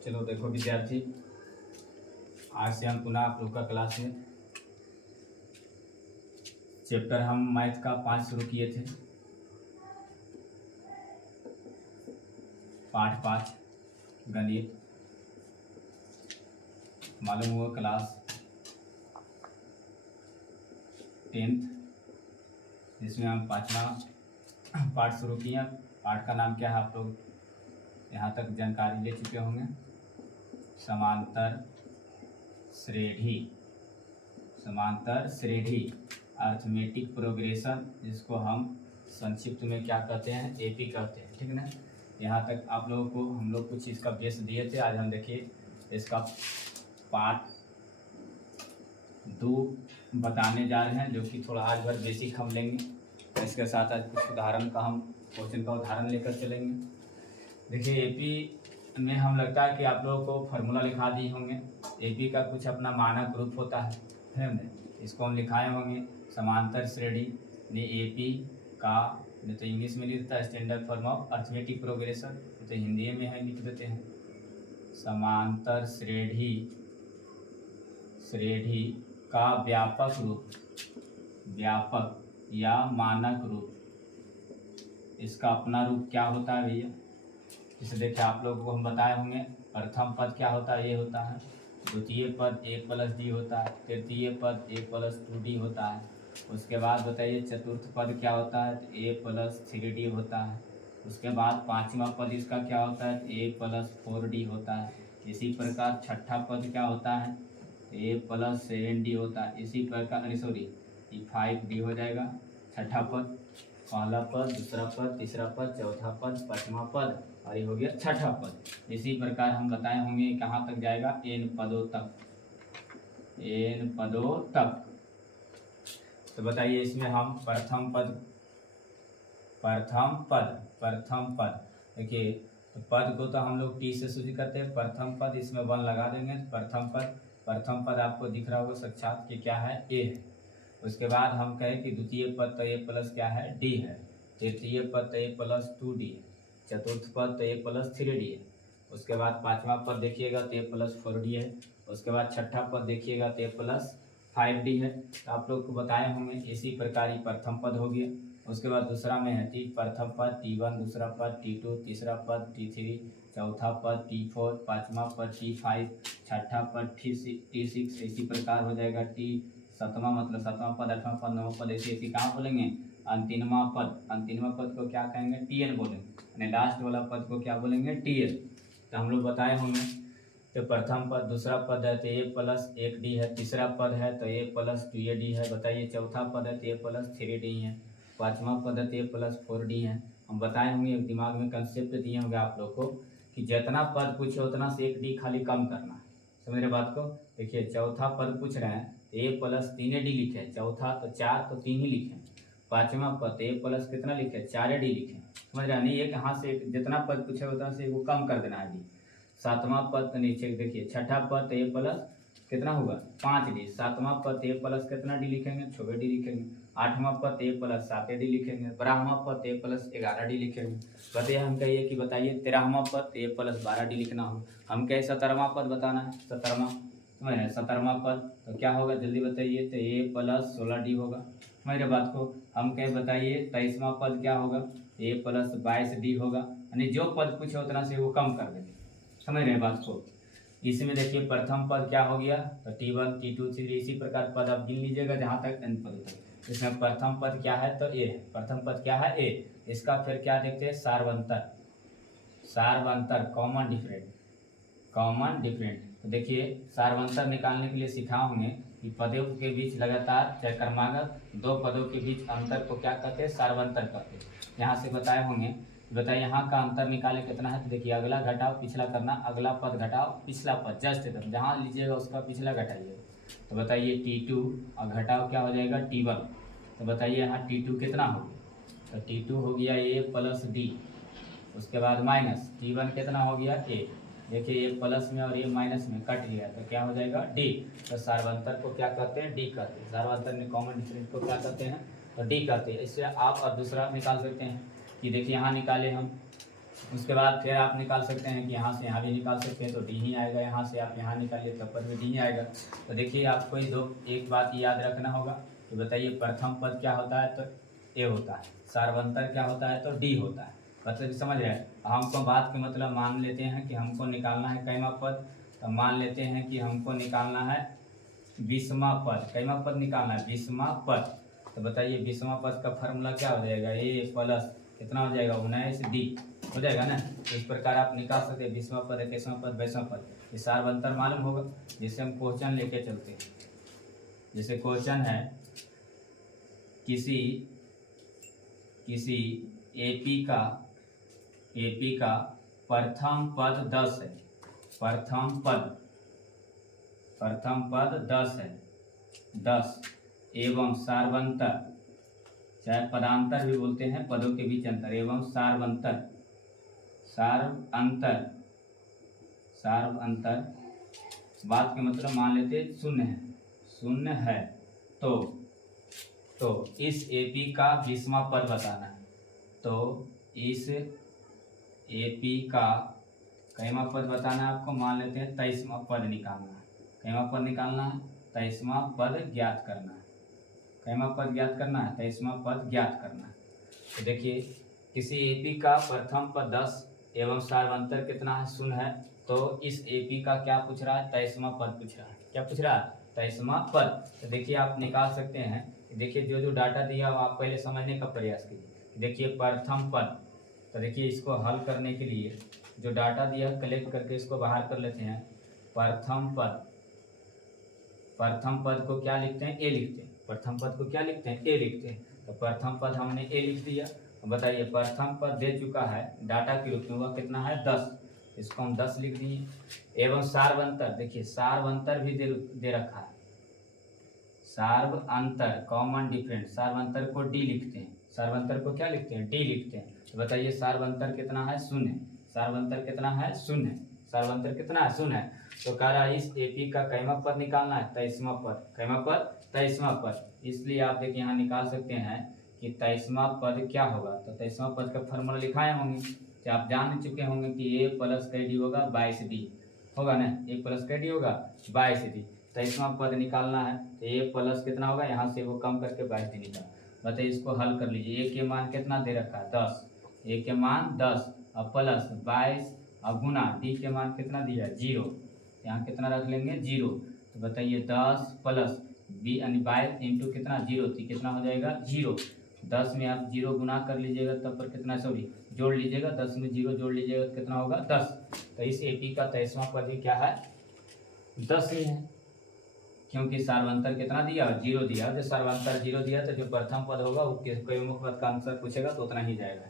चलो देखो विद्यार्थी, आज से हम पुनः आप लोग का क्लास में चैप्टर हम मैथ का 5 शुरू किए थे। पाठ 5 गणित, मालूम हुआ क्लास 10th, जिसमें हम 5वां पाठ शुरू किया। पाठ का नाम क्या है, आप लोग यहाँ तक जानकारी ले चुके होंगे। समांतर श्रेणी, समांतर श्रेणी अर्थमेटिक प्रोग्रेशन, जिसको हम संक्षिप्त में क्या कहते हैं, एपी कहते हैं, ठीक ना। यहाँ तक आप लोगों को हम लोग कुछ इसका बेस दिए थे। आज हम देखिए इसका पार्ट 2 बताने जा रहे हैं, जो कि थोड़ा आज भर बेसिक हम लेंगे। इसके साथ आज कुछ उदाहरण का हम क्वेश्चन का उदाहरण लेकर चलेंगे। देखिए एपी में हम लगता है कि आप लोगों को फार्मूला लिखा दिए होंगे। एपी का कुछ अपना मानक रूप होता है ना, इसको हम लिखाए होंगे। समांतर श्रेणी ने एपी का, नहीं तो इंग्लिश में लिखता है standard form of arithmetic progression, तो हिंदी में है लिख देते हैं समांतर श्रेणी का व्यापक रूप, व्यापक या मानक रूप, इसका अपना रूप क्या होता है भैया। इसे देखिए आप लोगों को हम बताए होंगे। प्रथम पद क्या होता है, ये होता है। द्वितीय पद a + d होता है। तृतीय पद a + 2d होता है। उसके बाद बताइए चतुर्थ पद क्या होता है, तो a + 3d होता है। उसके बाद पांचवा पद इसका क्या होता है, a + 4d होता है। इसी प्रकार छठा पद क्या होता है, a + 7d होता है। इसी प्रकार सॉरी 5d हो जाएगा छठा पद। पहला पद, दूसरा पद, तीसरा पद, चौथा पद, पांचवा पद, और ये हो गया छठा पद। इसी प्रकार हम बताए होंगे कहाँ तक जाएगा, n पदों तक, n पदों तक। तो बताइए इसमें हम प्रथम पद देखिए, तो पद को तो हम लोग t से शुरू करते हैं। प्रथम पद इसमें 1 लगा देंगे। प्रथम पद आपको दिख रहा होगा साक्षात कि क्या है, a है। उसके बाद हम कहें कि द्वितीय पद तो a + क्या है, d है। तृतीय पद तो a + 2d है। चतुर्थ पद तो a + 3d है। उसके बाद पांचवा पद देखिएगा तो a + 4d है। उसके बाद छठा पद देखिएगा तो a + 5d है। तो आप लोग को बताए होंगे। इसी प्रकार ही प्रथम पद हो गया। उसके बाद दूसरा में है प्रथम पद t1, दूसरा पद t2, तीसरा पद t3, चौथा पद t4, पांचवा पद t5, छठा पद t6। इसी प्रकार हो जाएगा सतवां मतलब सातवां पद, आठवां पद, नौवां पद, ऐसे ऐसे कहाँ बोलेंगे, अंतिमवा पद को क्या कहेंगे, टीएल बोलेंगे। यानी लास्ट वाला पद को क्या बोलेंगे, टीएल। तो हम लोग बताए होंगे। तो प्रथम पद, दूसरा पद है तो a + 1d है। तीसरा पद है तो a + 2ad है। बताइए चौथा पद है तो a + 3d है। पांचवा पद है तो a + 4d है। हम बताए होंगे, दिमाग में कंसेप्ट दिए होंगे आप लोग को कि जितना पद पूछे उतना से 1d खाली कम करना है। समझ रहे बात को। देखिए चौथा पद पूछ रहे हैं a + 3ad लिखे, चौथा तो 4 तो 3 ही लिखे। पांचवा पद a + कितना लिखे, 4ad लिखे। समझ रहे, नहीं एक यहाँ से जितना पद पूछे उतना से वो कम कर देना है डी। सातवां पद नीचे देखिए, छठा पद a + कितना होगा, 5d। सातवां पद a + कितना डी लिखेंगे, 6d लिखेंगे। आठवां पद a + 7d लिखेंगे। बारहवां पद a + 11d लिखेंगे। बताइए हम कहिए कि बताइए 13वां पद a + 12d लिखना हो। हम कहे 17वां पद बताना है, 17वां समझ रहे, 17वां पद तो क्या होगा जल्दी बताइए, तो a + 16d होगा। समझ रहे बात को। हम कहे बताइए 23वां पद क्या होगा, a + 22d होगा। यानी जो पद पूछे उतना से वो कम कर देंगे। समझ रहे हैं बात को। इसमें देखिए प्रथम पद क्या हो गया, तो t1, t2, t3, इसी प्रकार पद आप गिन लीजिएगा जहाँ तक n पद तक। इसमें प्रथम पद क्या है, तो a है। प्रथम पद क्या है, a। इसका फिर क्या देखते हैं, सार्वंतर कॉमन डिफरेंट। तो देखिए सार्वंतर निकालने के लिए सिखा होंगे कि पदों के बीच लगातार चाहे क्रमागत दो पदों के बीच अंतर को क्या कहते हैं, सार्वंतर कहते हैं। यहाँ से बताए होंगे। बताइए यहाँ का अंतर निकाले कितना है, तो देखिए अगला घटाओ पिछला करना, अगला पद घटाओ पिछला पद, जस्ट एकदम जहाँ लीजिएगा उसका पिछला घटाइएगा। तो बताइए t2 और घटाओ क्या हो जाएगा, t1। तो बताइए यहाँ t2 कितना हो गया, तो t2 हो गया a + d। उसके बाद माइनस t1 कितना हो गया, a। देखिए ये प्लस में और ये माइनस में कट गया तो क्या हो जाएगा, डी। तो सार्वंतर को क्या कहते हैं, डी कहते हैं। सार्वंतर में कॉमन डिफरेंस को क्या कहते हैं, तो डी कहते हैं। इससे आप और दूसरा निकाल सकते हैं कि देखिए यहाँ निकाले हम उसके बाद फिर आप निकाल सकते हैं कि यहाँ से यहाँ भी निकाल सकते हैं तो डी ही आएगा, यहाँ से आप यहाँ निकालिए तब पर भी डी ही आएगा। तो देखिए आपको एक बात याद रखना होगा कि बताइए प्रथम पद क्या होता है तो ए होता है, सार्वंतर क्या होता है तो डी होता है। मतलब समझ रहे हैं। हमको बात के मतलब मान लेते हैं कि हमको निकालना है कैमा पद, तो मान लेते हैं कि हमको निकालना है 20वां पद। कैमा पद निकालना है 20वां पद। तो बताइए 20वां पद का फार्मूला क्या हो जाएगा, ए प्लस कितना हो जाएगा 19 डी हो जाएगा ना। तो इस प्रकार आप निकाल सकते हैं 20वां पद, 21वां पद, 22वां पद। ये सार्वंतर मालूम होगा, जिससे हम क्वेश्चन लेके चलते हैं। जैसे क्वेश्चन है किसी एपी का प्रथम पद 10 है, प्रथम पद 10 है, 10 एवं सार्वंतर, चाहे पदांतर भी बोलते हैं, पदों के बीच अंतर, एवं सार्व अंतर बात के मतलब मान लेते शून्य है तो इस एपी का 20वां पद बताना है। तो इस एपी का कैमा पद बताना है आपको, मान लेते हैं 23वां पद निकालना है। कैमा पद निकालना है 23वां पद ज्ञात करना है। कैमा पद ज्ञात करना है 23वां पद ज्ञात करना है। तो देखिए किसी एपी का प्रथम पद 10 एवं सार्वंतर कितना है 0 है। तो इस एपी का क्या पूछ रहा है 23वां पद पूछ रहा है। क्या पूछ रहा है 23वां पद। तो देखिए आप निकाल सकते हैं। देखिए जो डाटा दिया वो आप पहले समझने का प्रयास कीजिए। देखिए प्रथम पद, तो देखिए इसको हल करने के लिए जो डाटा दिया कलेक्ट करके इसको बाहर कर लेते हैं। प्रथम पद को क्या लिखते हैं ए लिखते हैं। प्रथम पद को क्या लिखते हैं ए लिखते हैं। तो प्रथम पद हमने ए लिख दिया। बताइए प्रथम पद दे चुका है डाटा के रूप में, वह कितना है 10, इसको हम 10 लिख दिए। एवं सार्वंतर, देखिए सार्वंतर भी दे रखा है। सार्व अंतर कॉमन डिफरेंट, सार्वंतर को डी लिखते हैं। सार्वंतर को क्या लिखते हैं डी लिखते हैं। तो बताइए सार्वंतर कितना है 0, सार्वंतर कितना है 0, सार्वंतर कितना है 0 है। तो कह रहा है इस एपी का कैमा पद निकालना है 23वां पद, कैमा पद 23वां पद। इसलिए आप देखिए यहाँ निकाल सकते हैं कि 23वां पद क्या होगा। तो 23वां पद का फॉर्मूला लिखाए होंगे, तो आप जान चुके होंगे कि ए प्लस का डी होगा 22 डी होगा ना, ए प्लस का डी होगा 22 डी। 23वां पद निकालना है तो ए प्लस कितना होगा, यहाँ से वो कम करके 22 डी निकाल। बताइए इसको हल कर लीजिए। ए के मान कितना दे रखा है 10, ए के मान 10 और प्लस 22 और गुना डी के मान कितना दिया है 0, यहाँ कितना रख लेंगे 0। तो बताइए 10 प्लस 22 इंटू कितना 0 थी, कितना हो जाएगा 0। 10 में आप 0 गुना कर लीजिएगा तब पर कितना, सॉरी जोड़ लीजिएगा, 10 में 0 जोड़ लीजिएगा तो कितना होगा 10। तो इस एपी का 23वां पद भी क्या है 10 ही है, क्योंकि सार्वंतर कितना दिया 0 दिया। जब सार्वंतर 0 दिया तो जो प्रथम पद होगा वो कोई मुख्य पद का आंसर पूछेगा तो उतना ही जाएगा।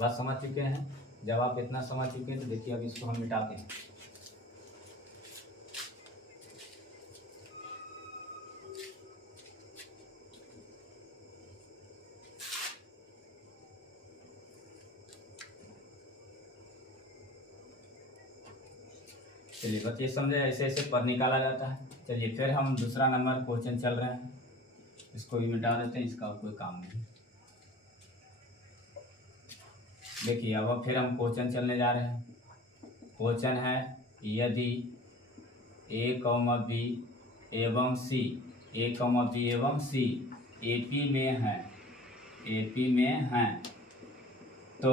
बात समझ चुके हैं। जब आप इतना समझ चुके हैं तो देखिए अब इसको हम मिटाते हैं। चलिए बस ये समझे, ऐसे ऐसे पद निकाला जाता है। चलिए फिर हम दूसरा नंबर क्वेश्चन चल रहे हैं, इसको भी मिटा देते हैं, इसका कोई काम नहीं। देखिए अब फिर हम क्वेश्चन चलने जा रहे हैं। क्वेश्चन है यदि ए कॉमा बी एवं सी, ए कॉमा बी एवं सी एपी में हैं तो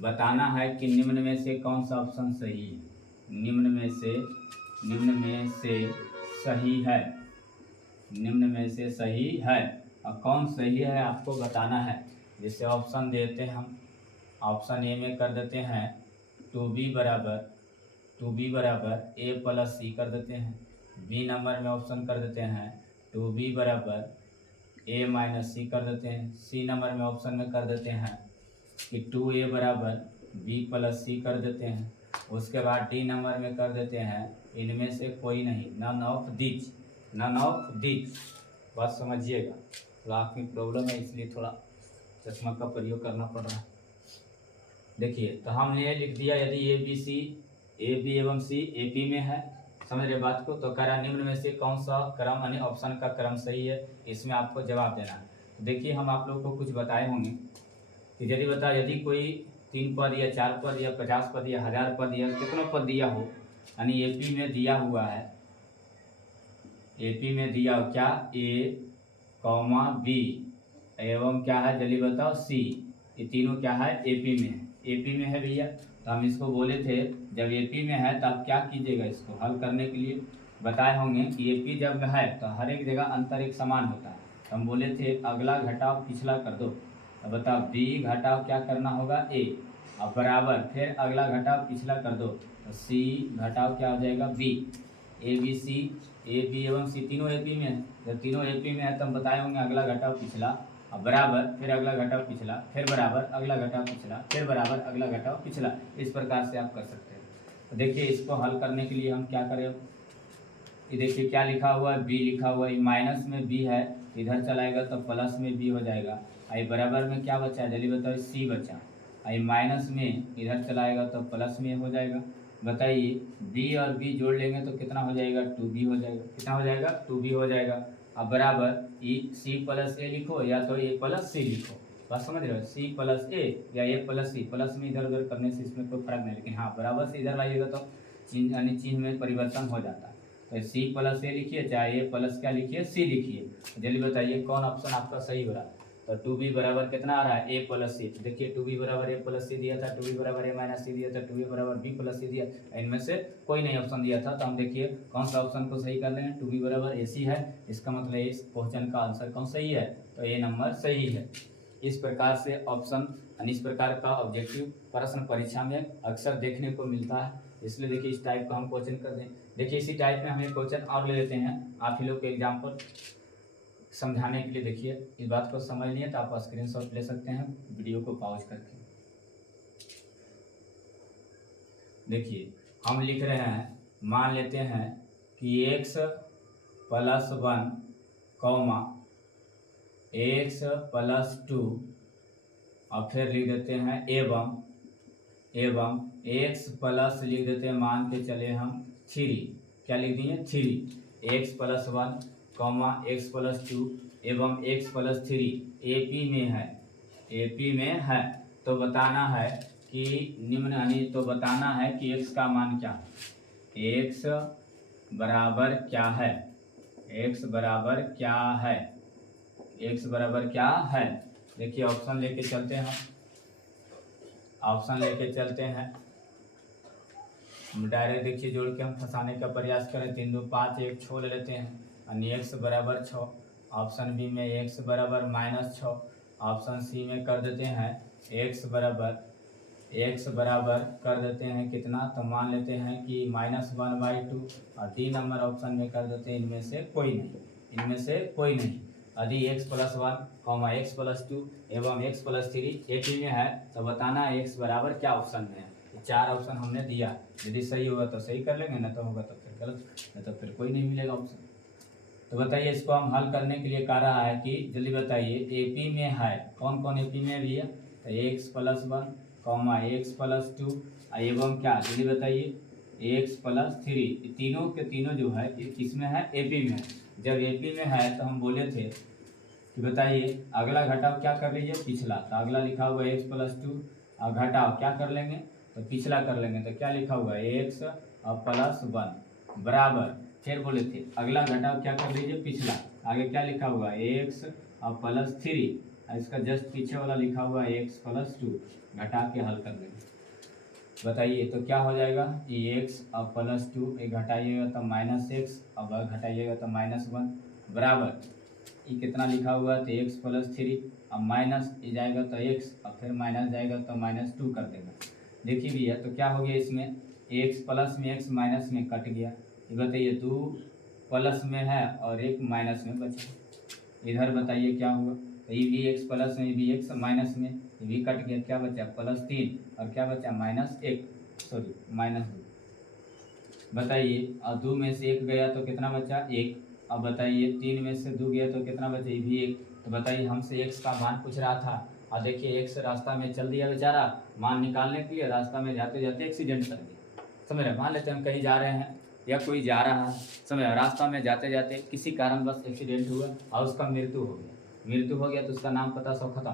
बताना है कि निम्न में से कौन सा ऑप्शन सही है। निम्न में से सही है और कौन सही है आपको बताना है। जैसे ऑप्शन देते हैं हम, ऑप्शन ए में कर देते हैं 2b बराबर ए प्लस सी कर देते हैं। बी नंबर में ऑप्शन कर देते हैं 2b बराबर ए माइनस सी कर देते हैं। सी नंबर में ऑप्शन में कर देते हैं कि 2a बराबर बी प्लस सी कर देते हैं। उसके बाद डी नंबर में कर देते हैं इनमें से कोई नहीं, नन ऑफ दिस। बात समझिएगा, तो आँख में प्रॉब्लम है इसलिए थोड़ा चश्मा का प्रयोग करना पड़ रहा है। देखिए तो हमने ये लिख दिया यदि ए बी एवं सी एपी में है, समझ रहे बात को। तो कह रहा निम्न में से कौन सा क्रम यानी ऑप्शन का क्रम सही है, इसमें आपको जवाब देना है। तो देखिए हम आप लोगों को कुछ बताए होंगे कि यदि कोई 3 पद या 4 पद या 50 पद या 1000 पद या कितना पद दिया हो, यानी एपी में दिया हुआ है, एपी में दिया हो क्या, ए कॉमा बी एवं क्या है जल्दी बताओ सी, ये तीनों क्या है एपी में है, एपी में है भैया। तो हम इसको बोले थे जब एपी में है तब क्या कीजिएगा, इसको हल करने के लिए बताए होंगे कि एपी जब है तो हर एक जगह अंतर एक समान होता है। तो हम बोले थे अगला घटाव पिछला कर दो, तो बताओ बी घटाव क्या करना होगा ए, अब बराबर फिर अगला घटाव पिछला कर दो, तो सी घटाव क्या हो जाएगा B, A B C, A B एवं सी तीनों एपी में है। जब तीनों एपी में है तो हम बताए होंगे अगला घटाव पिछला, अब बराबर फिर अगला घटाव पिछला, फिर बराबर अगला घटाव पिछला, फिर बराबर अगला घटाव पिछला। इस प्रकार से आप कर सकते हैं। तो देखिए इसको हल करने के लिए हम क्या करें, ये देखिए क्या लिखा हुआ है, बी लिखा हुआ है, माइनस में बी है, इधर चलाएगा तो प्लस में बी हो जाएगा। आई बराबर में क्या बचा है जल्दी बताओ, सी बचा। आई माइनस में इधर चलाएगा तो प्लस में हो जाएगा। बताइए बी और बी जोड़ लेंगे तो कितना हो जाएगा, 2b हो जाएगा। कितना हो जाएगा, 2b हो जाएगा। अब बराबर ई सी प्लस ए लिखो या तो ए प्लस सी लिखो, बात समझ रहे हो, सी प्लस ए या ए प्लस सी, प्लस में इधर उधर करने से इसमें कोई फर्क नहीं, लेकिन हाँ बराबर से इधर लाइएगा तो चिन्ह यानी चिन्ह में परिवर्तन हो जाता है। तो सी प्लस ए लिखिए चाहे ए प्लस क्या लिखिए सी लिखिए, जल्दी बताइए कौन ऑप्शन आपका सही हो रहा है। तो 2b बराबर कितना आ रहा है, ए प्लस सी। देखिए 2b बराबर ए प्लस सी दिया था, 2b बराबर ए माइनस सी दिया था, 2b बराबर बी प्लस सी दिया, इनमें से कोई नहीं ऑप्शन दिया था। तो हम देखिए कौन सा ऑप्शन को सही कर लेंगे, 2b बराबर ए सी है, इसका मतलब इस क्वेश्चन का आंसर कौन सही है, तो ए नंबर सही है। इस प्रकार से ऑप्शन यानी इस प्रकार का ऑब्जेक्टिव प्रश्न परीक्षा में अक्सर देखने को मिलता है, इसलिए देखिए इस टाइप का हम क्वेश्चन कर दें। देखिए इसी टाइप में हम एक क्वेश्चन और ले लेते हैं आप ही लोग के एग्जाम्पल समझाने के लिए। देखिए इस बात को समझ लिए तो आप स्क्रीनशॉट ले सकते हैं वीडियो को पॉज करके। देखिए हम लिख रहे हैं, मान लेते हैं कि x plus 1 comma x plus 2 और फिर लिख देते हैं एवं x प्लस लिख देते हैं, मान के चले हम 3, क्या लिख दिए 3, x plus 1 comma x plus 2 एवं x प्लस 3 एपी में है, एपी में है। तो बताना है कि निम्न यानी तो बताना है कि x का मान क्या है, x बराबर क्या है, x बराबर क्या है, x बराबर क्या है। देखिए ऑप्शन लेके चलते हैं, ऑप्शन लेके चलते हैं डायरेक्ट। देखिए जोड़ के हम फंसाने का प्रयास करें, 3 2 5 1 6 ले लेते हैं, यानी x बराबर 6, ऑप्शन बी में x बराबर -6, ऑप्शन सी में कर देते हैं x बराबर कर देते हैं कितना, तो मान लेते हैं कि -1/2, और 3 नंबर ऑप्शन में कर देते हैं इनमें से कोई नहीं, इनमें से कोई नहीं। यदि x plus 1 comma x plus 2 एवं x प्लस 3 एपी में है तो बताना है x बराबर क्या ऑप्शन में है। 4 ऑप्शन हमने दिया, यदि सही होगा तो सही कर लेंगे, ना तो होगा तो फिर गलत, नहीं तो फिर कोई नहीं मिलेगा ऑप्शन। तो बताइए इसको हम हल करने के लिए कह रहा है कि जल्दी बताइए एपी में है, कौन कौन एपी में भी है, तो x plus 1 comma x plus 2 एवं क्या जल्दी बताइए x प्लस 3, तीनों के तीनों जो है ये किस में है, एपी में है। जब एपी में है तो हम बोले थे कि बताइए अगला घटाव क्या कर लीजिए पिछला, तो अगला लिखा हुआ है x प्लस 2 और घटाव क्या कर लेंगे तो पिछला कर लेंगे, तो क्या लिखा हुआ है x और प्लस 1 बराबर, फिर बोले थे अगला घटाव क्या कर लीजिए पिछला, आगे क्या लिखा हुआ है x और प्लस 3, इसका जस्ट पीछे वाला लिखा हुआ है x प्लस 2, घटा के हल कर देंगे। बताइए तो क्या हो जाएगा, ये x और प्लस 2 ये घटाइएगा तो -x और घटाइएगा तो -1 बराबर, ये कितना लिखा हुआ है तो x प्लस 3 और माइनस ये जाएगा तो x और फिर माइनस जाएगा तो -2 कर देगा। देखिए भैया तो क्या हो गया इसमें, x प्लस में x माइनस में कट गया, ये बताइए 2 प्लस में है और 1 माइनस में बचा, इधर बताइए क्या हुआ, तो ये भी x प्लस में, ये भी x माइनस में, ये भी कट गया, क्या बचा +3 और क्या बचा -1 सॉरी -2। बताइए और 2 में से 1 गया तो कितना बचा 1, अब बताइए 3 में से 2 गया तो कितना बचा, ये भी 1। तो बताइए हमसे x का मान पूछ रहा था, और देखिए x रास्ता में चल दिया बेचारा, मान निकालने के लिए रास्ता में जाते जाते एक्सीडेंट कर दिया, समझ रहे, मान लेते हैं हम कहीं जा रहे हैं या कोई जा रहा है, समझ रहे, रास्ता में जाते जाते किसी कारणवश एक्सीडेंट हुआ और उसका मृत्यु हो गया तो उसका नाम पता सब खत्म,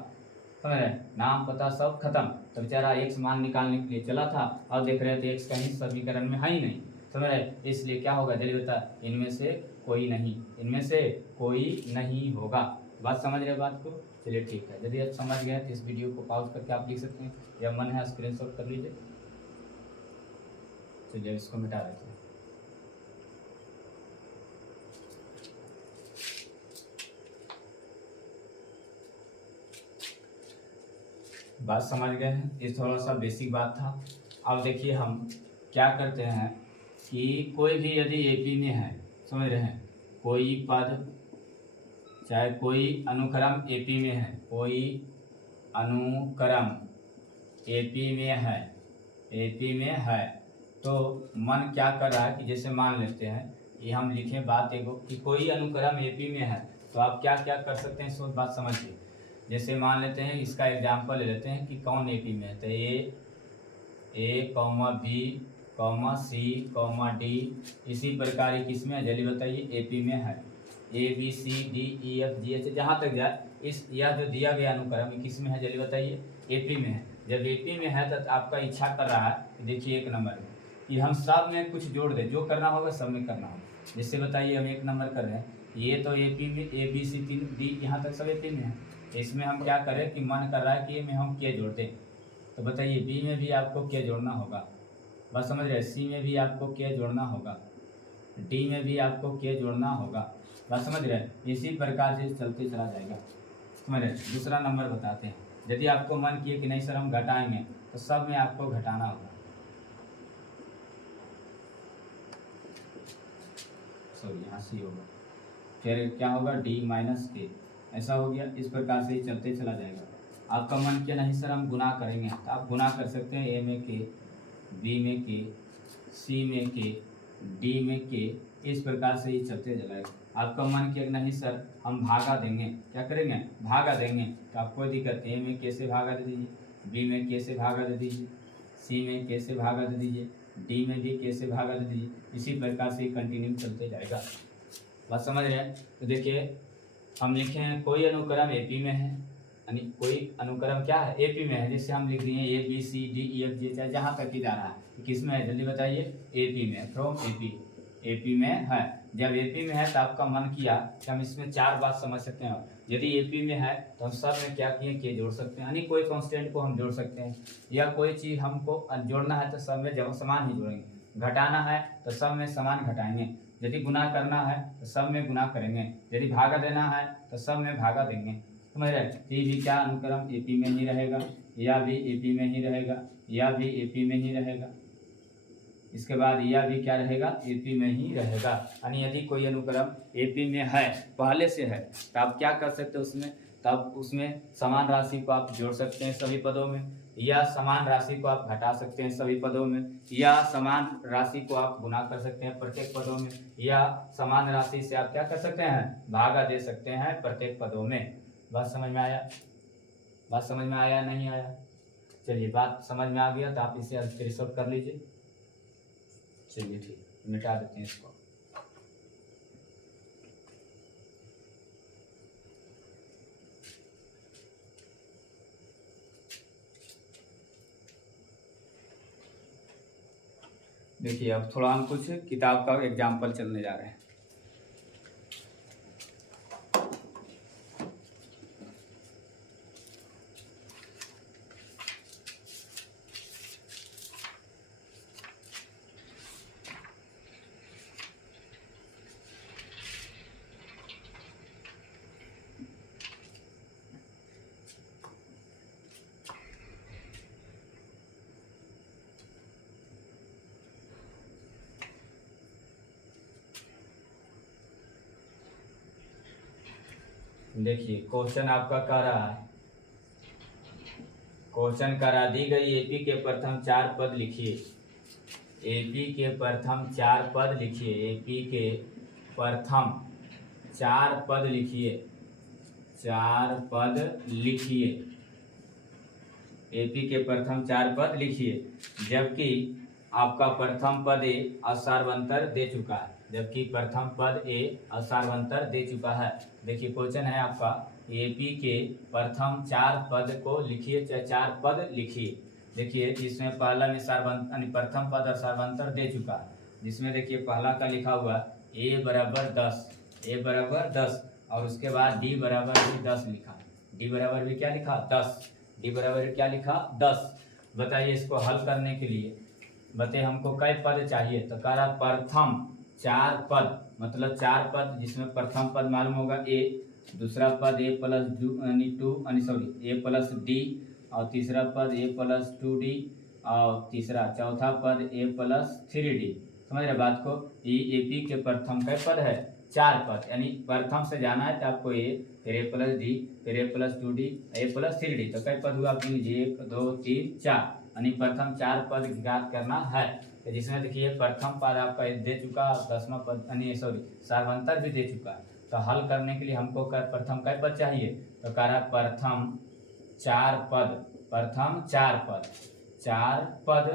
समझ रहे, नाम पता सब खत्म। तो बेचारा एक्स मान निकालने के लिए चला था, अब देख रहे थे एक्स कहीं समीकरण में है ही नहीं, समझ रहे, इसलिए क्या होगा जल्दी बता, इनमें से कोई नहीं, इनमें से कोई नहीं होगा। बात समझ रहे बात को, चलिए ठीक है। यदि आप समझ गए तो इस वीडियो को पॉज करके आप लिख सकते हैं, या मन है स्क्रीनशॉट कर लीजिए। चलिए इसको मिटा देते हैं। बात समझ गए हैं, ये थोड़ा सा बेसिक बात था। अब देखिए हम क्या करते हैं कि कोई भी यदि एपी में है, समझ रहे हैं, कोई पद चाहे कोई अनुक्रम एपी में है, कोई अनुक्रम एपी में है, एपी में है, तो मन क्या कर रहा है कि जैसे मान लेते हैं कि हम लिखें बात एगो कि कोई अनुक्रम एपी में है, तो आप क्या क्या कर सकते हैं, सोच बात समझिए। जैसे मान लेते हैं इसका एग्जाम्पल ले लेते हैं कि कौन एपी में है, तो ए comma B comma C comma D, इसी प्रकार किस में है जल्दी बताइए, एपी में है। A B C D E F G H जहाँ तक जाए, इस यह जो दिया गया अनुक्रम किस में है जल्दी बताइए, एपी में है। जब एपी में है तो आपका इच्छा कर रहा है कि देखिए एक नंबर में कि हम सब में कुछ जोड़ दें, जो करना होगा सब में करना होगा। जैसे बताइए हम एक नंबर कर रहे हैं, ये तो एपी में ए बी सी तीन डी यहाँ तक सब एपी में है, इसमें हम क्या करें कि मन कर रहा है कि ए में हम के जोड़ दें, तो बताइए बी में भी आपको के जोड़ना होगा, बस समझ रहे, सी में भी आपको के जोड़ना होगा, डी में भी आपको के जोड़ना होगा, बस समझ रहे। इसी प्रकार से चलते चला जाएगा, समझ रहे। दूसरा नंबर बताते हैं, यदि आपको मन किए कि नहीं सर हम घटाएंगे, तो सब में आपको घटाना होगा, सॉरी यहाँ सी होगा, फिर क्या होगा डी माइनस के, ऐसा हो गया। इस प्रकार से ही चलते चला जाएगा। आपका मन किया नहीं सर हम गुना करेंगे, तो आप गुना कर सकते हैं, ए में के, बी में के, सी में के, डी में के, इस प्रकार से ही चलते चलाएगा। आपका मन किया नहीं सर हम भागा देंगे, क्या करेंगे भागा देंगे, तो आपको कोई दिक्कत नहीं, ए में के से भागा दे दीजिए, बी में के से भागा दे दीजिए, सी में के से भागा दे दीजिए, डी में भी के से भागा दे दीजिए। इसी प्रकार से कंटिन्यू चलते जाएगा, बात समझ रहे हैं। तो देखिए हम लिखे हैं कोई अनुक्रम एपी में है, यानी कोई अनुक्रम क्या है एपी में है, जैसे हम लिख दिए A B C D E F G चाहे जहाँ तक ही जा रहा है, किस में है जल्दी बताइए, एपी में, फ्रॉम एपी, एपी में है। जब एपी में है तो आपका मन किया कि हम इसमें चार बात समझ सकते हैं, यदि एपी में है तो हम सब में क्या किए के जोड़ सकते हैं, यानी कोई कांस्टेंट को हम जोड़ सकते हैं, या कोई चीज़ हमको जोड़ना है तो सब में जब समान ही जोड़ेंगे, घटाना है तो सब में समान घटाएंगे, यदि गुना करना है तो सब में गुना करेंगे, यदि भागा देना है तो सब में भागा देंगे, समझ रहे। ये भी क्या अनुक्रम एपी में ही रहेगा, या भी एपी में ही रहेगा, या भी एपी में ही रहेगा, इसके बाद यह भी क्या रहेगा एपी में ही रहेगा। यानी यदि कोई अनुक्रम एपी में है पहले से है तो आप क्या कर सकते हैं उसमें, तब उसमें समान राशि को आप जोड़ सकते हैं सभी पदों में, या समान राशि को आप घटा सकते हैं सभी पदों में, या समान राशि को आप गुना कर सकते हैं प्रत्येक पदों में, या समान राशि से आप क्या कर सकते हैं भागा दे सकते हैं प्रत्येक पदों में। बात समझ में आया, बात समझ में आया नहीं आया, चलिए बात समझ में आ गया तो आप इसे स्क्रीनशॉट कर लीजिए। चलिए ठीक, मिटा देते हैं इसको। देखिए अब थोड़ा हम कुछ किताब का एग्जाम्पल चलने जा रहे हैं। देखिए क्वेश्चन आपका कह रहा है, क्वेश्चन कह रहा दी गई एपी के प्रथम चार पद लिखिए, एपी के प्रथम चार पद लिखिए, एपी के प्रथम चार पद लिखिए, चार पद लिखिए, एपी के प्रथम चार पद लिखिए, जबकि आपका प्रथम पद ए असारवंतर दे चुका है, जबकि प्रथम पद ए असारवंतर दे चुका है। देखिए क्वेश्चन है आपका एपी के प्रथम 4 पद को लिखिए, 4 पद लिखिए। देखिए इसमें पहला में यानी प्रथम पद और सार्वंतर दे चुका है, जिसमें देखिए पहला का लिखा हुआ a बराबर 10, a बराबर 10 और उसके बाद d बराबर भी 10 लिखा, d बराबर भी क्या लिखा 10, d बराबर क्या लिखा 10। बताइए इसको हल करने के लिए बताइए हमको कई पद चाहिए, तो कह रहा प्रथम 4 पद, मतलब 4 पद जिसमें प्रथम पद मालूम होगा a, दूसरा पद a plus a plus d और तीसरा पद a प्लस 2d और चौथा पद a प्लस 3d। समझ रहे बात को। ये एपी के प्रथम का पद है 4 पद, यानी प्रथम से जाना है तो आपको a, फिर a प्लस d, फिर a plus 2d, a plus 3d, तो कई पद हुआ आप लीजिए 1 2 3 4, यानी प्रथम 4 पद ज्ञात करना है। तो जिसमें देखिए प्रथम पद आपका दे चुका, 10वां पद यानी सार्वंतर भी दे चुका। तो हल करने के लिए हमको प्रथम कई पद चाहिए, तो कह रहा प्रथम 4 पद, प्रथम 4 पद, 4 पद,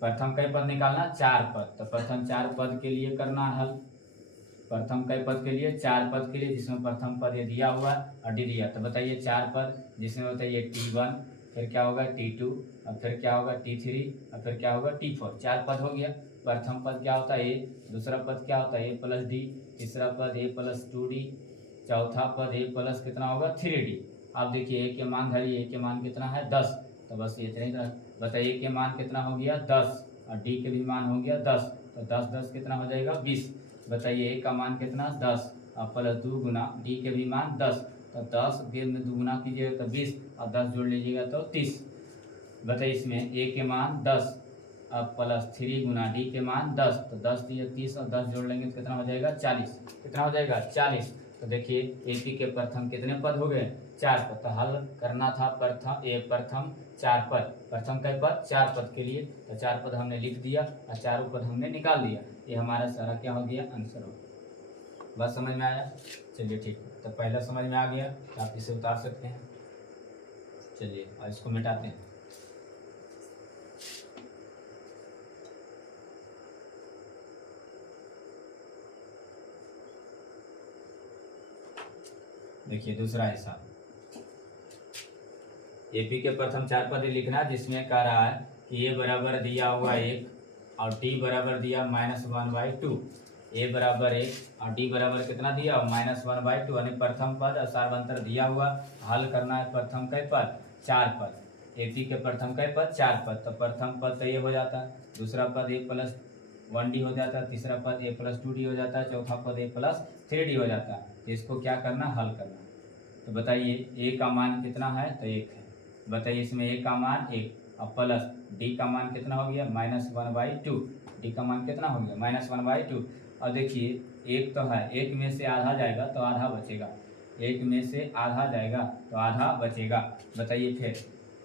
प्रथम कई पद निकालना 4 पद, तो प्रथम 4 पद के लिए करना हल। प्रथम कई पद के लिए 4 पद के लिए, जिसमें प्रथम पद ये दिया हुआ और डी दिया, तो बताइए 4 पद जिसमें बताइए T1, फिर क्या होगा T2 और फिर क्या होगा T3 और फिर क्या होगा T4, 4 पद हो गया। प्रथम पद क्या होता है a, दूसरा पद क्या होता है a प्लस d, तीसरा पद a प्लस 2d, चौथा पद a प्लस कितना होगा 3d। अब देखिए a के मान धरिए, a के मान कितना है 10, तो बस ये इतना ही। बताइए a के मान कितना हो गया 10 और d के भी मान हो गया 10, तो 10 10 कितना हो जाएगा 20। बताइए a का मान कितना 10 और प्लस 2 गुना d के भी मान 10, तो 10 में 2 गुना कीजिएगा तो 20 और 10 जोड़ लीजिएगा तो 30। बताइए इसमें a के मान 10 अब प्लस 3 गुना d के मान 10, तो 10 30 और 10 जोड़ लेंगे तो कितना हो जाएगा 40, कितना हो जाएगा 40। तो देखिए एपी के प्रथम कितने पद हो गए 4 पद, तो हल करना था प्रथम 4 पद, प्रथम कई पद 4 पद के लिए, तो 4 पद हमने लिख दिया और चारों पद हमने निकाल दिया। ये हमारा सारा क्या हो गया आंसर हो गया। बात समझ में आया? चलिए ठीक है, तो पहला समझ में आ गया तो आप इसे उतार सकते हैं। चलिए और इसको मिटाते हैं। देखिए दूसरा हिसाब, एपी के प्रथम 4 पद लिखना, जिसमें कह रहा है कि ए बराबर दिया हुआ 1 और टी बराबर दिया -1/2, ए बराबर 1 और डी बराबर कितना दिया -1/2, यानी प्रथम पद और सार्वंतर दिया हुआ। हल करना है प्रथम कई पद 4 पद, एपी के प्रथम कई पद 4 पद, तो प्रथम पद तो ये हो जाता है, दूसरा पद a प्लस 1d हो जाता है, तीसरा पद a प्लस 2d हो जाता है, चौथा पद a प्लस 3d हो जाता है। तो इसको क्या करना हल करना। तो बताइए a का मान कितना है तो 1 है, बताइए इसमें a का मान 1 और प्लस d का मान कितना हो गया -1/2, d का मान कितना हो गया -1/2। और देखिए 1 तो है, 1 में से आधा जाएगा तो आधा बचेगा, 1 में से आधा जाएगा तो आधा बचेगा। बताइए फिर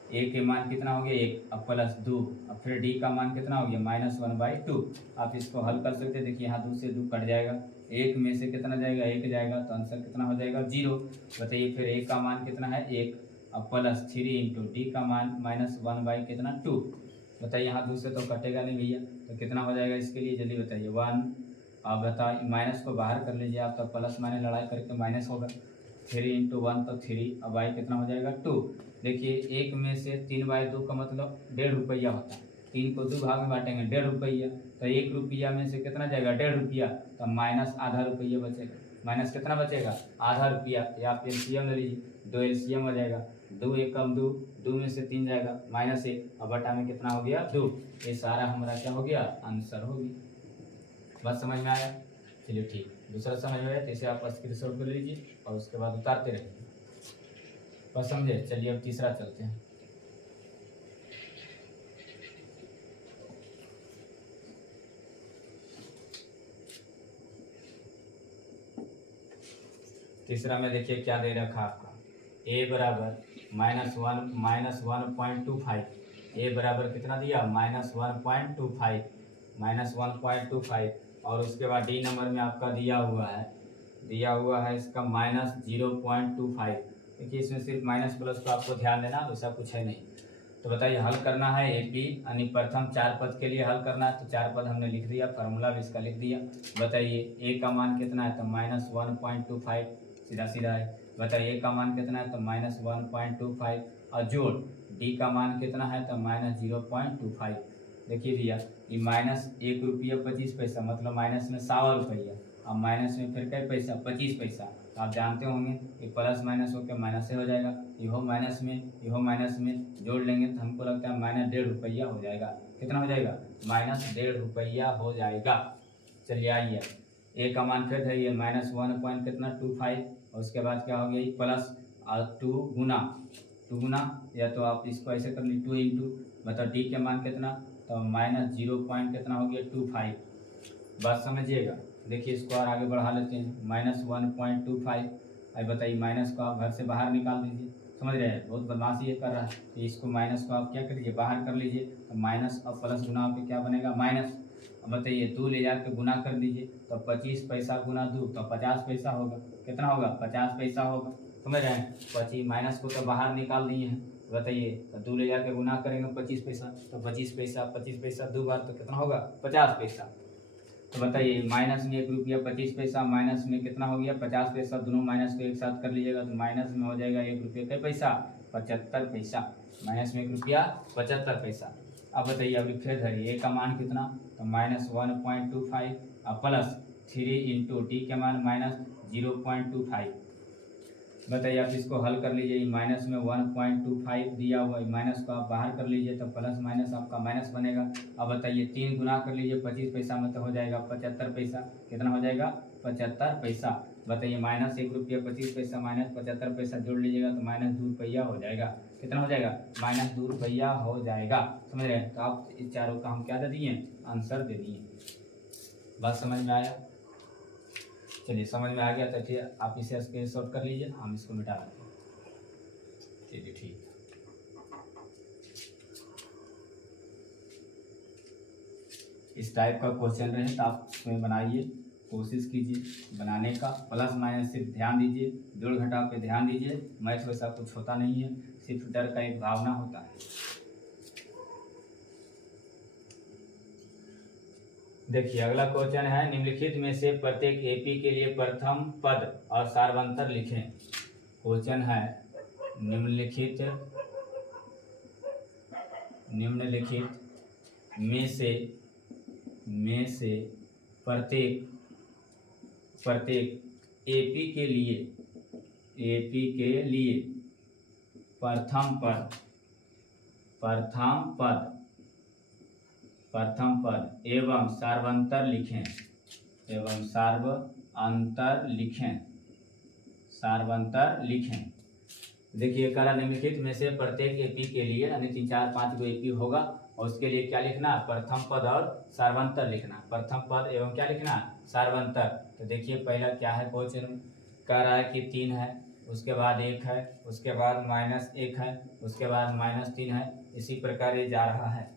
a के मान कितना हो गया 1 और प्लस 2 और फिर d का मान कितना हो गया -1/2। आप इसको हल कर सकते हैं। देखिए यहाँ 2 से 2 कट जाएगा, 1 में से कितना जाएगा 1 जाएगा, तो आंसर कितना हो जाएगा 0। बताइए फिर a का मान कितना है 1 और प्लस 3 इंटू डी का मान -1 कितना 2। बताइए यहाँ 2 से तो कटेगा नहीं भैया, तो कितना हो जाएगा इसके लिए जल्दी बताइए 1। आप बताइए माइनस को बाहर कर लीजिए आप, तो प्लस माइनस लड़ाई करके माइनस होगा, 3 इंटू 1 तो 3 और वाई कितना हो जाएगा 2। देखिए 1 में से 3/2 का मतलब 1.5 रुपया होता है, 3 को 2 भाग में बांटेंगे 1.5 रुपया, तो 1 रुपया में से कितना जाएगा 1.5 रुपया, तो माइनस आधा रुपया बचेगा, माइनस कितना बचेगा आधा रुपया। या आप एलसीएम ले लीजिए, 2 एलसीएम हो जाएगा, 2 1 कम 2, 2 में से 3 जाएगा -1 और बटा में कितना हो गया 2। ये सारा हमारा क्या हो गया आंसर हो गया। बात समझ में आया? चलिए ठीक, दूसरा समझ में आया तो इसे आप स्क्रीनशॉट कर लीजिए और उसके बाद उतारते रहिए। बस समझे? चलिए अब तीसरा चलते हैं। तीसरा में देखिए क्या दे रखा आपका, a बराबर -1.25, a बराबर कितना दिया -1.25 और उसके बाद डी नंबर में आपका दिया हुआ है इसका -0.25। देखिए इसमें सिर्फ माइनस प्लस को आपको ध्यान देना, वैसा कुछ है नहीं। तो बताइए हल करना है एपी यानी प्रथम 4 पद के लिए हल करना है, तो 4 पद हमने लिख दिया, फार्मूला भी इसका लिख दिया। बताइए a का मान कितना है तो -1.25 सीधा सीधा है, बताइए ए का मान कितना है तो -1.25 और जोड़ डी का मान कितना है तो -0.25। देखिए भैया ये -1 रुपया 25 पैसा मतलब माइनस में 100 रुपया और माइनस में फिर कई पैसा 25 पैसा। तो आप जानते होंगे ये प्लस माइनस होकर माइनस से हो जाएगा, इहो माइनस में जोड़ लेंगे तो हमको लगता है -1.5 रुपया हो जाएगा। कितना हो जाएगा -1.5 रुपया हो जाएगा। चलिए आइए ए का मान फिर है ये -1.25 और उसके बाद क्या हो गया ये प्लस और 2 गुना या तो आप इसको ऐसे कर ली 2 इंटू मतलब डी के मान कितना तो -0 पॉइंट कितना हो गया 25। बात समझिएगा। देखिए इसको और आगे बढ़ा लेते हैं -1.25। अब बताइए माइनस को आप घर से बाहर निकाल दीजिए, समझ रहे हैं बहुत बदमाशी ये कर रहा है। तो इसको माइनस को आप क्या करिए बाहर कर लीजिए तो माइनस और प्लस गुना पे क्या बनेगा माइनस। अब बताइए 2 ले जाकर गुना कर दीजिए तो 25 पैसा गुना 2 तो 50 पैसा होगा। कितना होगा 50 पैसा होगा, समझ रहे हैं। 25 माइनस को तो बाहर निकाल दिए हैं। बताइए तो 2 ले जाकर गुना करेंगे 25 पैसा तो 25 पैसा 2 बार तो कितना होगा 50 पैसा। तो बताइए माइनस में 1 रुपया 25 पैसा माइनस में कितना हो गया 50 पैसा, दोनों माइनस को एक साथ कर लीजिएगा तो माइनस में हो जाएगा 1 रुपये का पैसा 75 पैसा। माइनस में 1 रुपया 75 पैसा। अब बताइए अभी फिर धरिए ए का मान कितना तो -1.25 और प्लस 3 इंटू डी के मान -0.25। बताइए आप इसको हल कर लीजिए माइनस में 1.25 दिया हुआ है माइनस को आप बाहर कर लीजिए तो प्लस माइनस आपका माइनस बनेगा। अब बताइए 3 गुना कर लीजिए 25 पैसा में तो हो जाएगा 75 पैसा। कितना हो जाएगा 75 पैसा। बताइए -1 रुपया 25 पैसा माइनस 75 पैसा जोड़ लीजिएगा तो -2 रुपया हो जाएगा। कितना हो जाएगा -2 रुपया हो जाएगा, समझ रहे हैं। तो आप इस चारों का हम क्या दे दिए आंसर दे दिए। बात समझ में आया। चलिए समझ में आ गया तो फिर आप इसे स्क्रीनशॉट कर लीजिए, हम इसको मिटा देंगे। चलिए ठीक। इस टाइप का क्वेश्चन रहे तो आप उसमें बनाइए, कोशिश कीजिए बनाने का। प्लस माइनस सिर्फ ध्यान दीजिए, जोड़ घटाव पे ध्यान दीजिए। मैथ वैसा कुछ होता नहीं है, सिर्फ डर का एक भावना होता है। देखिए अगला क्वेश्चन है निम्नलिखित में से प्रत्येक एपी के लिए प्रथम पद और सार्वंतर लिखें। क्वेश्चन है निम्नलिखित में से प्रत्येक एपी के लिए प्रथम पद एवं सार्वंतर लिखें। देखिए करा निम्नलिखित में से प्रत्येक एपी के लिए यानी 3 4 5 गो एपी होगा और उसके लिए क्या लिखना प्रथम पद और सार्वंतर लिखना। प्रथम पद एवं क्या लिखना सार्वंतर। तो देखिए पहला क्या है क्वेश्चन कह रहा है कि 3 है, उसके बाद 1 है, उसके बाद -1 है, उसके बाद -3 है। इसी प्रकार ये जा रहा है,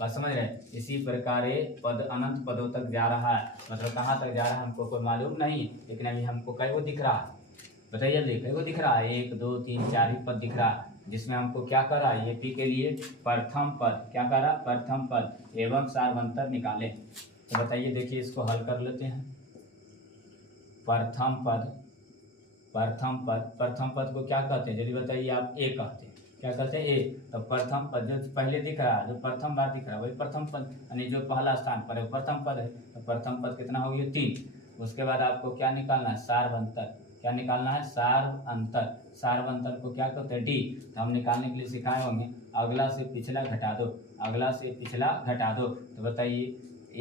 बात समझ रहे हैं। इसी प्रकार ये पद अनंत पदों तक जा रहा है। मतलब कहाँ तक जा रहा है हमको कोई मालूम नहीं, लेकिन अभी हमको कई वो दिख रहा है। बताइए जल्दी कई वो दिख रहा है 1 2 3 4 ही पद दिख रहा है, जिसमें हमको क्या कर रहा है एपी के लिए प्रथम पद क्या कर रहा है प्रथम पद एवं सार्वंतर निकालें। तो बताइए देखिए इसको हल कर लेते हैं। प्रथम पद को क्या कहते हैं जल्दी बताइए आप ए कहते हैं। क्या कहते हैं ए। तो प्रथम पद जो पहले दिख रहा है जो प्रथम बार दिख रहा है वही प्रथम पद यानी जो पहला स्थान पर है प्रथम पद है। तो प्रथम पद कितना हो गया 3। उसके बाद आपको क्या निकालना है सार्वंतर। क्या निकालना है सार्वंतर। सार्वंतर को क्या कहते हैं डी। तो हम निकालने के लिए सिखाए होंगे अगला से पिछला घटा दो, अगला से पिछला घटा दो। तो बताइए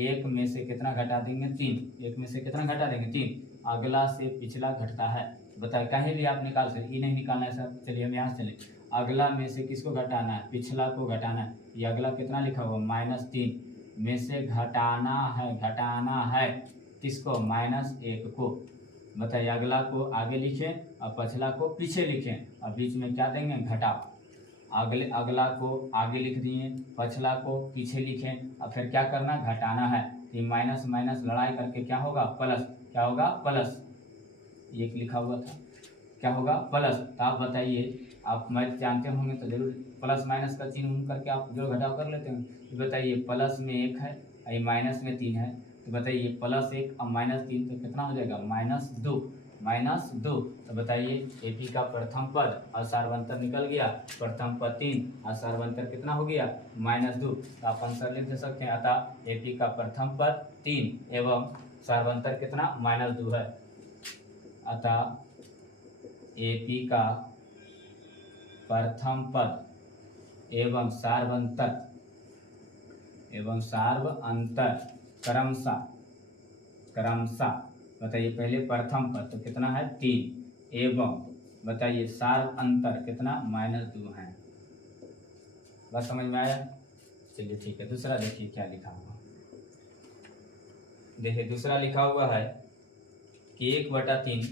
1 में से कितना घटा देंगे 3, 1 में से कितना घटा देंगे 3, अगला से पिछला घटता है। बताइए कहीं भी आप निकाल सकते, ये नहीं निकालना है सर। चलिए हम यहाँ से चले, अगला में से किसको घटाना है पिछला को घटाना है। ये अगला कितना लिखा हुआ -3 में से घटाना है किसको -1 को। बताइए अगला को आगे लिखें और पिछला को पीछे लिखें और बीच में क्या देंगे घटाओ। अगला को आगे लिख दिए, पिछला को पीछे लिखें और फिर क्या करना घटाना है। तो माइनस माइनस लड़ाई करके क्या होगा प्लस। क्या होगा प्लस, एक लिखा हुआ था क्या होगा प्लस। तो आप बताइए आप मैथ जानते होंगे तो जरूर प्लस माइनस का चिन्ह करके आप जोड़ घटाव कर लेते हैं। तो बताइए प्लस में 1 है और माइनस में 3 है। तो बताइए +1 और -3 तो कितना हो जाएगा -2। -2। तो बताइए AP का प्रथम पद और सार्वंतर निकल गया, प्रथम पद 3 और सार्वंतर कितना हो गया -2। तो आप आंसर लिख दे सकते हैं। अतः AP का प्रथम पद 3 एवं सार्वंतर कितना -2 है। अतः AP का प्रथम पद एवं सार्वअंतर क्रमशः बताइए पहले प्रथम पद तो कितना है 3 एवं बताइए सार्वअंतर कितना -2 है। बात समझ में आया? चलिए ठीक है। दूसरा देखिए क्या लिखा हुआ। देखिए दूसरा लिखा हुआ है कि 1/3,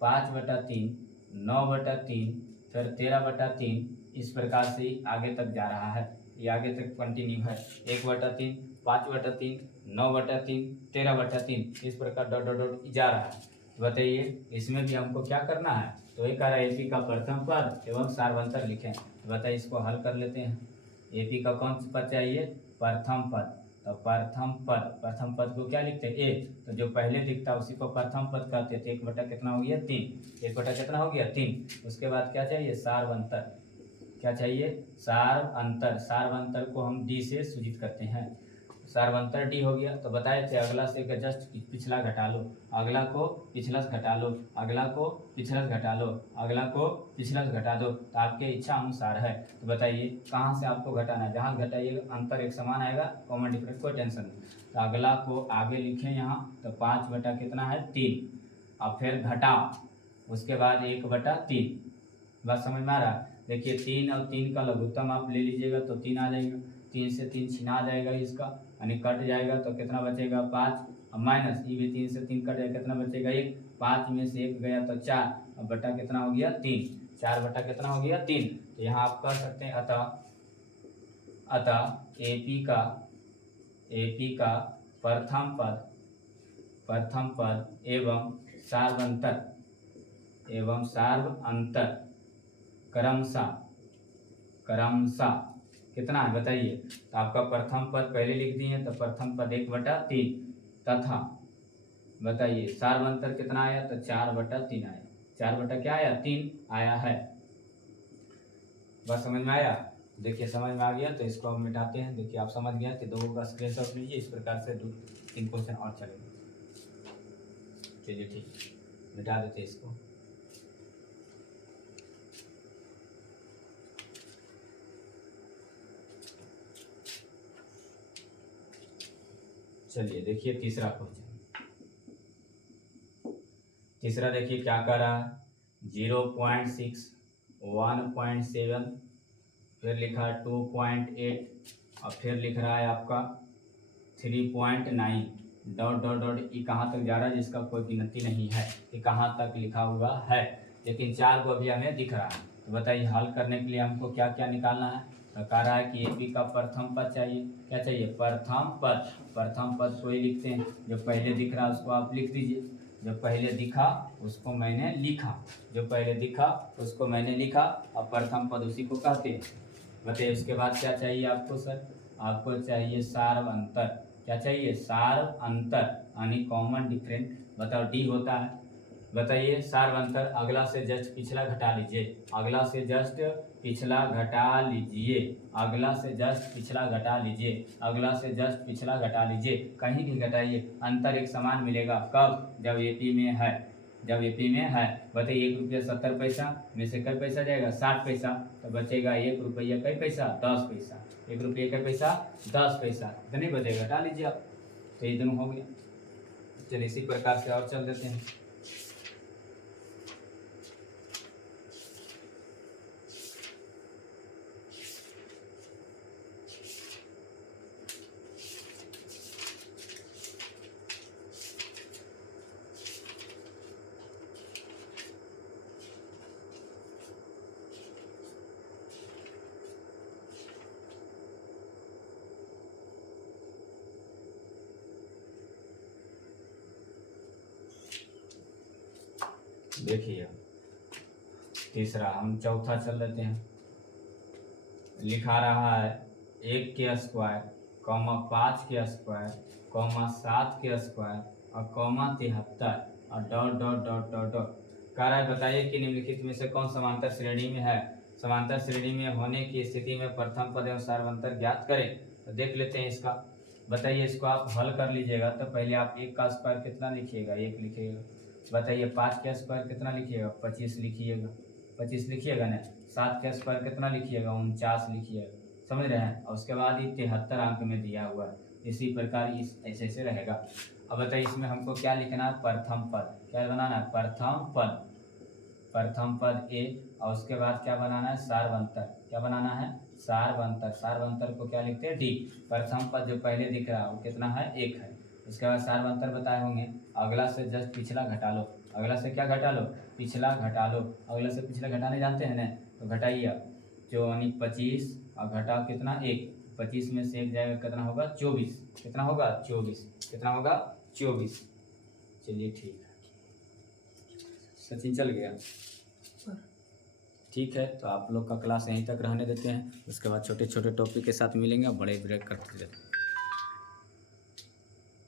5/3, 9/3, फिर 13/3 इस प्रकार से आगे तक जा रहा है। ये आगे तक कंटिन्यू है। 1/3, 5/3, 9/3, 13/3 इस प्रकार डॉट डॉट डॉट जा रहा है। बताइए इसमें भी हमको क्या करना है। तो एक कह रहा है AP का प्रथम पद एवं सार्वंतर लिखें। बताइए इसको हल कर लेते हैं। AP का कौन सा पद चाहिए? प्रथम पद। तो प्रथम पद को क्या लिखते हैं? एक। तो जो पहले दिखता है उसी को प्रथम पद कहते थे। 1 बटा कितना हो गया 3। 1 बटा कितना हो गया 3। उसके बाद क्या चाहिए? सार्वंतर। क्या चाहिए? सार्वंतर को हम D से सूचित करते हैं। सार्वंतर D हो गया। तो बताए थे अगला से जस्ट पिछला घटा लो, अगला को पिछला से घटा लो, अगला को पिछला से घटा लो, अगला को पिछला से घटा दो। तो आपके इच्छा अनुसार है। तो बताइए कहाँ से आपको घटाना है। जहाँ घटाइएगा अंतर एक समान आएगा, कॉमन डिफरेंस कोई टेंशन नहीं। तो अगला को आगे लिखें यहाँ। तो 5 बटा कितना है 3 और फिर घटा उसके बाद 1/3। बात समझ में आ रहा है? देखिए 3 और 3 का लघुत्तम आप ले लीजिएगा तो 3 आ जाएगा। 3 से 3 छिना जाएगा इसका, यानी कट जाएगा तो कितना बचेगा 5 और माइनस ये भी 3 से 3 कट जाएगा, कितना बचेगा 1। 5 में से 1 गया तो 4 और बटा कितना हो गया 3। 4 बटा कितना हो गया 3। तो यहाँ आप कर सकते हैं अतः AP का प्रथम पद एवं सार्वअंतर क्रमशः कितना है बताइए। तो आपका प्रथम पद पहले लिख दिए तो प्रथम पद 1/3 तथा बताइए सार्वअंतर कितना आया? तो 4/3 आया। 4 बटा क्या आया 3 आया है। बस समझ में आया? देखिए समझ में आ गया तो इसको हम मिटाते हैं। देखिए आप समझ गया कि दो का स्क्रीनशॉट लीजिए। इस प्रकार से 2-3 क्वेश्चन और चलेंगे। चलिए ठीक, मिटा देते इसको। चलिए देखिए तीसरा क्वेश्चन। तीसरा देखिए क्या कर रहा है 0.6, 1.7, फिर लिखा 2.8 और फिर लिख रहा है आपका 3.9 डॉट डॉट डॉट। ये कहाँ तक जा रहा है जिसका कोई गिनती नहीं है कि कहाँ तक लिखा हुआ है, लेकिन 4 को अभी हमें दिख रहा है। तो बताइए हल करने के लिए हमको क्या क्या निकालना है। तो कह रहा है कि AP का प्रथम पद चाहिए। क्या चाहिए? प्रथम पद को ही लिखते हैं। जो पहले दिख रहा है उसको आप लिख दीजिए। जो पहले दिखा उसको मैंने लिखा, और प्रथम पद उसी को कहते हैं। बताइए उसके बाद क्या चाहिए आपको सर? आपको चाहिए सार्वअंतर। क्या चाहिए? सार्वअंतर यानी कॉमन डिफरेंस। बताओ D होता है। बताइए सार्वअंतर अगला से जस्ट पिछला घटा लीजिए, अगला से जस्ट पिछला घटा लीजिए, कहीं भी घटाइए अंतर एक समान मिलेगा। कब? जब AP में है। बताइए 1 रुपया 70 पैसा में से कई पैसा जाएगा 60 पैसा, तो बचेगा 1 रुपया कई पैसा 10 पैसा। 1 रुपये का पैसा 10 पैसा, इतने बचेगा, घटा लीजिए आप। तो ये दोनों हो गया। चलिए इसी प्रकार से और चल देते हैं। देखिए तीसरा, हम चौथा चल लेते हैं। लिखा रहा है 1 के स्क्वायर, 5 के स्क्वायर, 7 के स्क्वायर, और कॉमा 73 और dot dot dot dot dot. कह रहा है बताइए कि निम्नलिखित में से कौन समांतर श्रेणी में है। समांतर श्रेणी में होने की स्थिति में प्रथम पद एवं सार्वंतर ज्ञात करें। तो देख लेते हैं इसका। बताइए इसको आप हल कर लीजिएगा। तो पहले आप 1 का स्क्वायर कितना लिखिएगा, 1 लिखिएगा। बताइए 5 का स्क्वायर कितना लिखिएगा, 25 लिखिएगा, 25 लिखिएगा ना। 7 का स्क्वायर कितना लिखिएगा, 49 लिखिएगा। समझ रहे हैं। और उसके बाद ये 73 अंक में दिया हुआ है। इसी प्रकार इस ऐसे रहेगा। अब बताइए इसमें हमको क्या लिखना है, प्रथम पद। क्या बनाना है, प्रथम पद, प्रथम पद ए। और उसके बाद क्या बनाना है, सार्वंतर। क्या बनाना है, सार्वंतर। सार्वंतर को क्या लिखते हैं, डी। प्रथम पद जो पहले दिख रहा है वो कितना है, 1 है। उसके बाद सार्वंतर बताए होंगे। अगला से जस्ट पिछला घटा लो। अगला से क्या घटा लो, पिछला घटा लो। अगला से पिछला घटाने जानते हैं ना, तो घटाइए आप। जो यानी 25 और घटाओ कितना, 1। 25 में से 1 जाएगा कितना होगा, 24। कितना होगा, 24। कितना होगा, 24। चलिए ठीक है, सचिन चल गया। ठीक है, तो आप लोग का क्लास यहीं तक रहने देते हैं। उसके बाद छोटे छोटे टॉपिक के साथ मिलेंगे, बड़े ब्रेक करते रहते हैं।